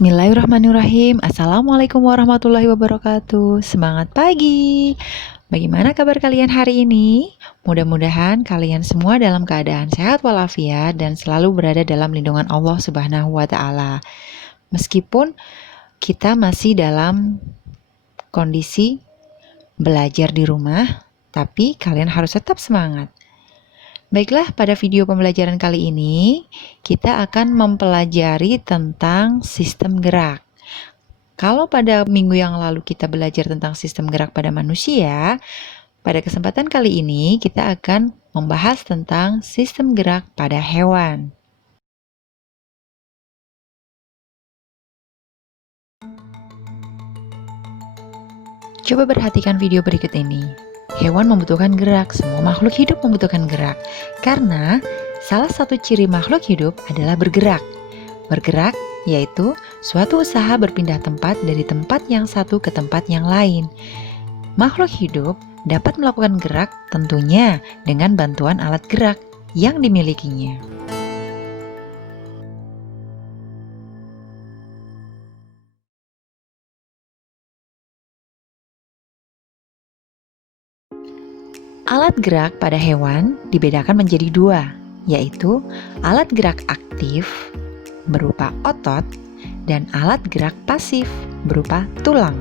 Bismillahirrahmanirrahim. Assalamualaikum warahmatullahi wabarakatuh. Semangat pagi. Bagaimana kabar kalian hari ini? Mudah-mudahan kalian semua dalam keadaan sehat walafiat dan selalu berada dalam lindungan Allah Subhanahu wa taala. Meskipun kita masih dalam kondisi belajar di rumah, tapi kalian harus tetap semangat. Baiklah, pada video pembelajaran kali ini kita akan mempelajari tentang sistem gerak. Kalau pada minggu yang lalu kita belajar tentang sistem gerak pada manusia, pada kesempatan kali ini kita akan membahas tentang sistem gerak pada hewan. Coba perhatikan video berikut ini. Hewan membutuhkan gerak, semua makhluk hidup membutuhkan gerak. Karena salah satu ciri makhluk hidup adalah bergerak. Bergerak yaitu suatu usaha berpindah tempat dari tempat yang satu ke tempat yang lain. Makhluk hidup dapat melakukan gerak tentunya dengan bantuan alat gerak yang dimilikinya. Alat gerak pada hewan dibedakan menjadi dua, yaitu alat gerak aktif berupa otot dan alat gerak pasif berupa tulang.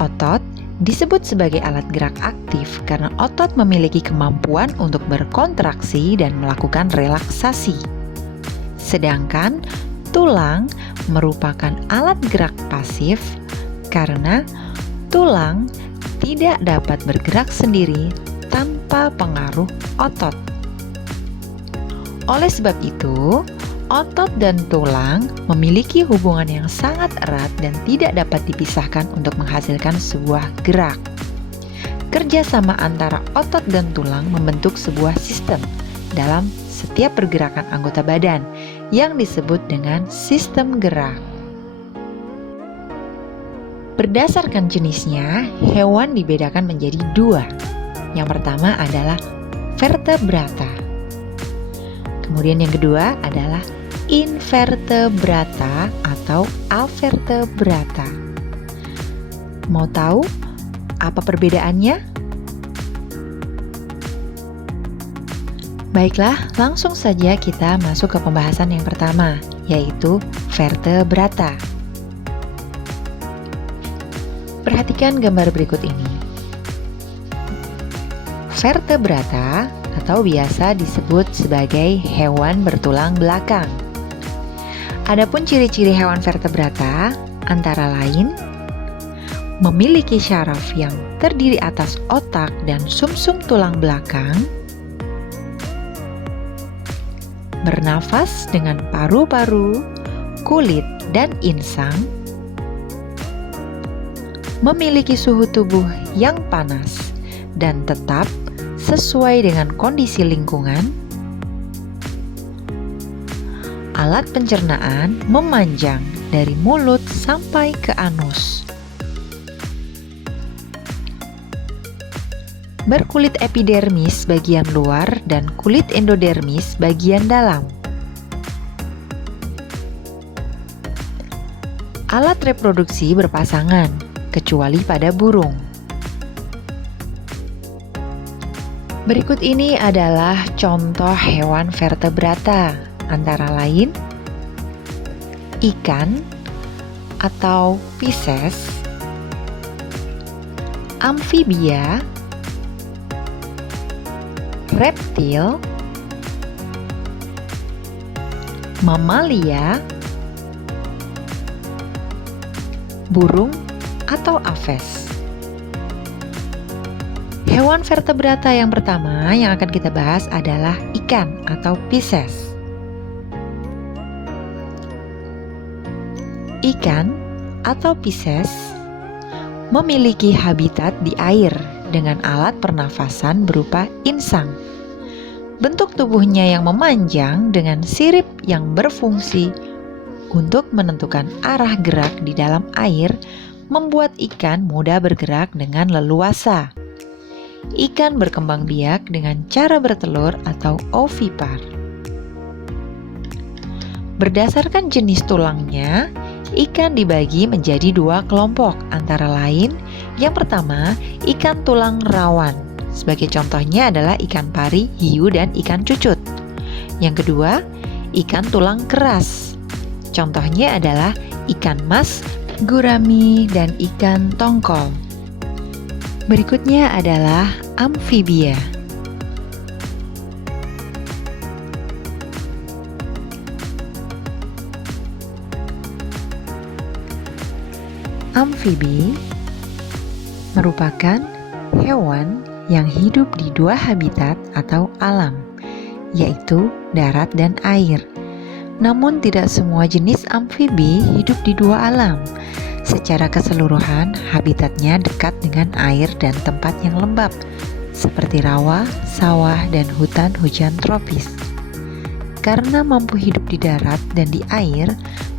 Otot disebut sebagai alat gerak aktif karena otot memiliki kemampuan untuk berkontraksi dan melakukan relaksasi. Sedangkan tulang merupakan alat gerak pasif karena tulang tidak dapat bergerak sendiri tanpa pengaruh otot. Oleh sebab itu, otot dan tulang memiliki hubungan yang sangat erat dan tidak dapat dipisahkan untuk menghasilkan sebuah gerak. Kerjasama antara otot dan tulang membentuk sebuah sistem dalam setiap pergerakan anggota badan yang disebut dengan sistem gerak. Berdasarkan jenisnya, hewan dibedakan menjadi dua. Yang pertama adalah vertebrata. Kemudian yang kedua adalah invertebrata atau avertebrata. Mau tahu apa perbedaannya? Baiklah, langsung saja kita masuk ke pembahasan yang pertama, yaitu vertebrata. Perhatikan gambar berikut ini. Vertebrata atau biasa disebut sebagai hewan bertulang belakang. Adapun ciri-ciri hewan vertebrata antara lain memiliki syaraf yang terdiri atas otak dan sumsum tulang belakang, bernafas dengan paru-paru, kulit, dan insang, memiliki suhu tubuh yang panas dan tetap sesuai dengan kondisi lingkungan, alat pencernaan memanjang dari mulut sampai ke anus, berkulit epidermis bagian luar dan kulit endodermis bagian dalam. Alat reproduksi berpasangan, kecuali pada burung. Berikut ini adalah contoh hewan vertebrata, antara lain ikan atau Pisces, amfibia, reptil, mamalia, burung atau aves. Hewan vertebrata yang pertama yang akan kita bahas adalah ikan atau Pisces. Ikan atau Pisces memiliki habitat di air dengan alat pernafasan berupa insang. Bentuk tubuhnya yang memanjang dengan sirip yang berfungsi untuk menentukan arah gerak di dalam air membuat ikan mudah bergerak dengan leluasa. Ikan berkembang biak dengan cara bertelur atau ovipar. Berdasarkan jenis tulangnya, ikan dibagi menjadi dua kelompok, antara lain yang pertama, ikan tulang rawan. Sebagai contohnya adalah ikan pari, hiu, dan ikan cucut. Yang kedua, ikan tulang keras. Contohnya adalah ikan mas, gurami, dan ikan tongkol. Berikutnya adalah amfibia. Amfibi merupakan hewan yang hidup di dua habitat atau alam, yaitu darat dan air. Namun tidak semua jenis amfibi hidup di dua alam. Secara keseluruhan, habitatnya dekat dengan air dan tempat yang lembab, seperti rawa, sawah, dan hutan hujan tropis. Karena mampu hidup di darat dan di air,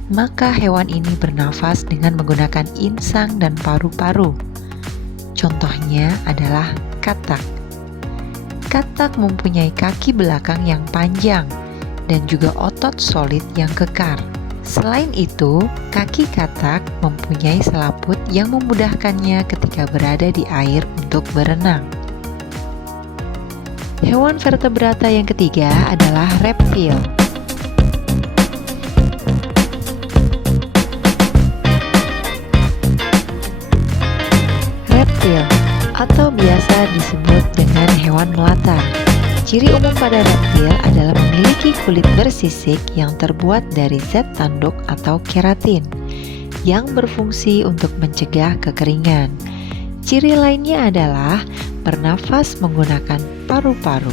maka hewan ini bernafas dengan menggunakan insang dan paru-paru. Contohnya adalah katak. Katak mempunyai kaki belakang yang panjang dan juga otot solid yang kekar. Selain itu, kaki katak mempunyai selaput yang memudahkannya ketika berada di air untuk berenang. Hewan vertebrata yang ketiga adalah reptil. Reptil atau biasa disebut dengan hewan melata. Ciri umum pada reptil adalah memiliki kulit bersisik yang terbuat dari zat tanduk atau keratin yang berfungsi untuk mencegah kekeringan. Ciri lainnya adalah bernafas menggunakan paru-paru,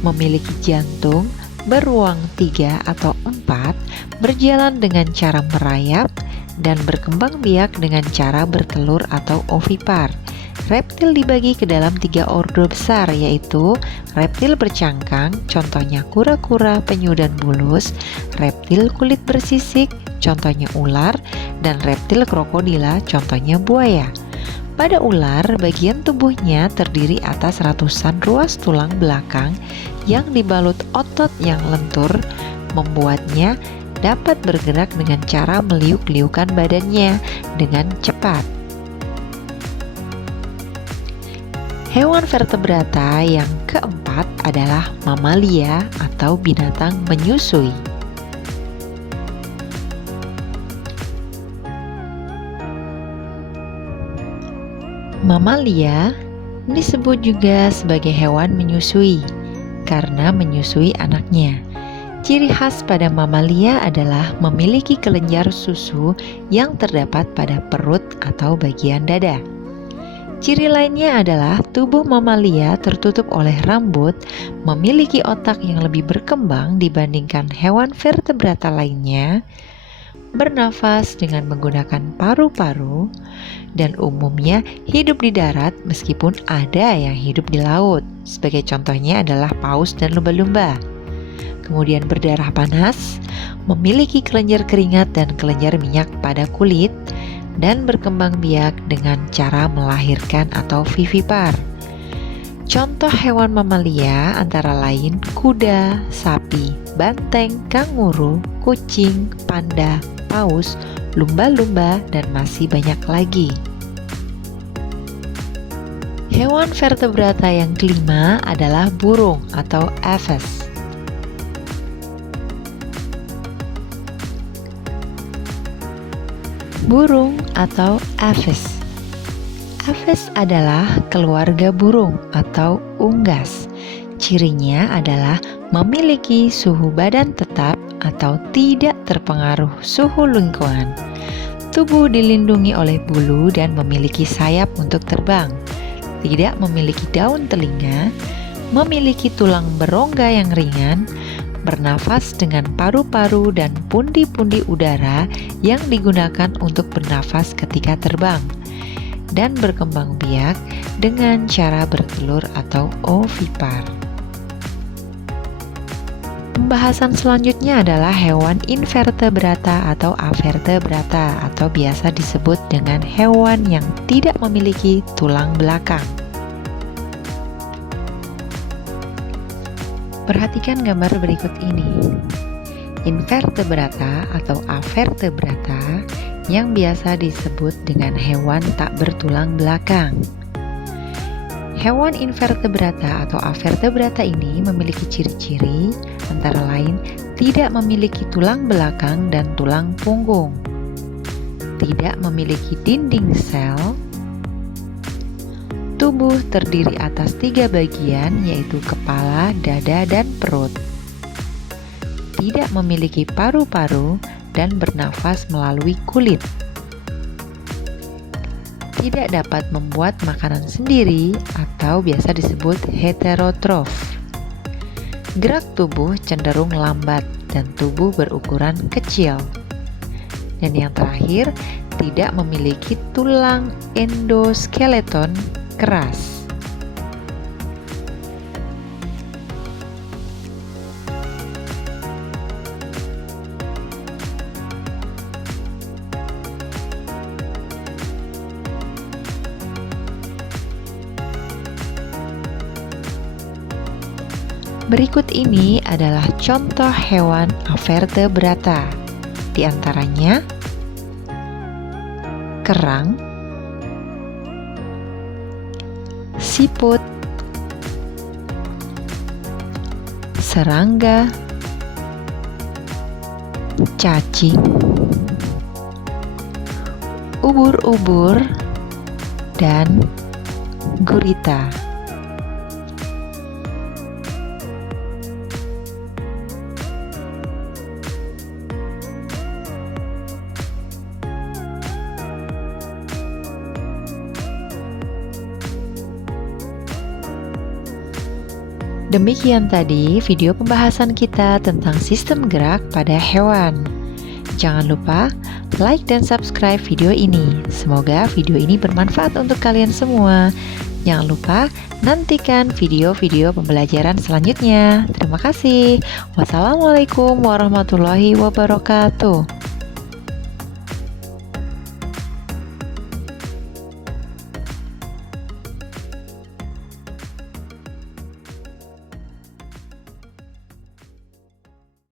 memiliki jantung beruang 3 atau 4, berjalan dengan cara merayap, dan berkembang biak dengan cara bertelur atau ovipar. Reptil dibagi ke dalam 3 ordo besar, yaitu reptil bercangkang, contohnya kura-kura, penyu, dan bulus, reptil kulit bersisik, contohnya ular, dan reptil krokodila, contohnya buaya. Pada ular, bagian tubuhnya terdiri atas ratusan ruas tulang belakang yang dibalut otot yang lentur, membuatnya dapat bergerak dengan cara meliuk-liukan badannya dengan cepat. Hewan vertebrata yang keempat adalah mamalia atau binatang menyusui. Mamalia disebut juga sebagai hewan menyusui karena menyusui anaknya. Ciri khas pada mamalia adalah memiliki kelenjar susu yang terdapat pada perut atau bagian dada. Ciri lainnya adalah tubuh mamalia tertutup oleh rambut, memiliki otak yang lebih berkembang dibandingkan hewan vertebrata lainnya, bernafas dengan menggunakan paru-paru, dan umumnya hidup di darat meskipun ada yang hidup di laut. Sebagai contohnya adalah paus dan lumba-lumba. Kemudian berdarah panas, memiliki kelenjar keringat dan kelenjar minyak pada kulit, dan berkembang biak dengan cara melahirkan atau vivipar. Contoh hewan mamalia antara lain kuda, sapi, banteng, kanguru, kucing, panda, paus, lumba-lumba, dan masih banyak lagi. Hewan vertebrata yang kelima adalah burung atau aves. Burung atau aves. Aves adalah keluarga burung atau unggas. Cirinya adalah memiliki suhu badan tetap atau tidak terpengaruh suhu lingkungan. Tubuh dilindungi oleh bulu dan memiliki sayap untuk terbang. Tidak memiliki daun telinga, memiliki tulang berongga yang ringan, bernafas dengan paru-paru dan pundi-pundi udara yang digunakan untuk bernafas ketika terbang, dan berkembang biak dengan cara bertelur atau ovipar. Pembahasan selanjutnya adalah hewan invertebrata atau avertebrata atau biasa disebut dengan hewan yang tidak memiliki tulang belakang. Perhatikan gambar berikut ini. invertebrata atau avertebrata yang biasa disebut dengan hewan tak bertulang belakang. Hewan invertebrata atau avertebrata ini memiliki ciri-ciri antara lain tidak memiliki tulang belakang dan tulang punggung, tidak memiliki dinding sel, tubuh terdiri atas 3 bagian yaitu kepala, dada, dan perut, tidak memiliki paru-paru dan bernafas melalui kulit, tidak dapat membuat makanan sendiri atau biasa disebut heterotrof. Gerak tubuh cenderung lambat dan tubuh berukuran kecil. Dan yang terakhir, tidak memiliki tulang endoskeleton keras. Berikut ini adalah contoh hewan avertebrata. Di antaranya kerang, siput, serangga, cacing, ubur-ubur, dan gurita. Demikian tadi video pembahasan kita tentang sistem gerak pada hewan. Jangan lupa like dan subscribe video ini. Semoga video ini bermanfaat untuk kalian semua. Jangan lupa nantikan video-video pembelajaran selanjutnya. Terima kasih. Wassalamualaikum warahmatullahi wabarakatuh.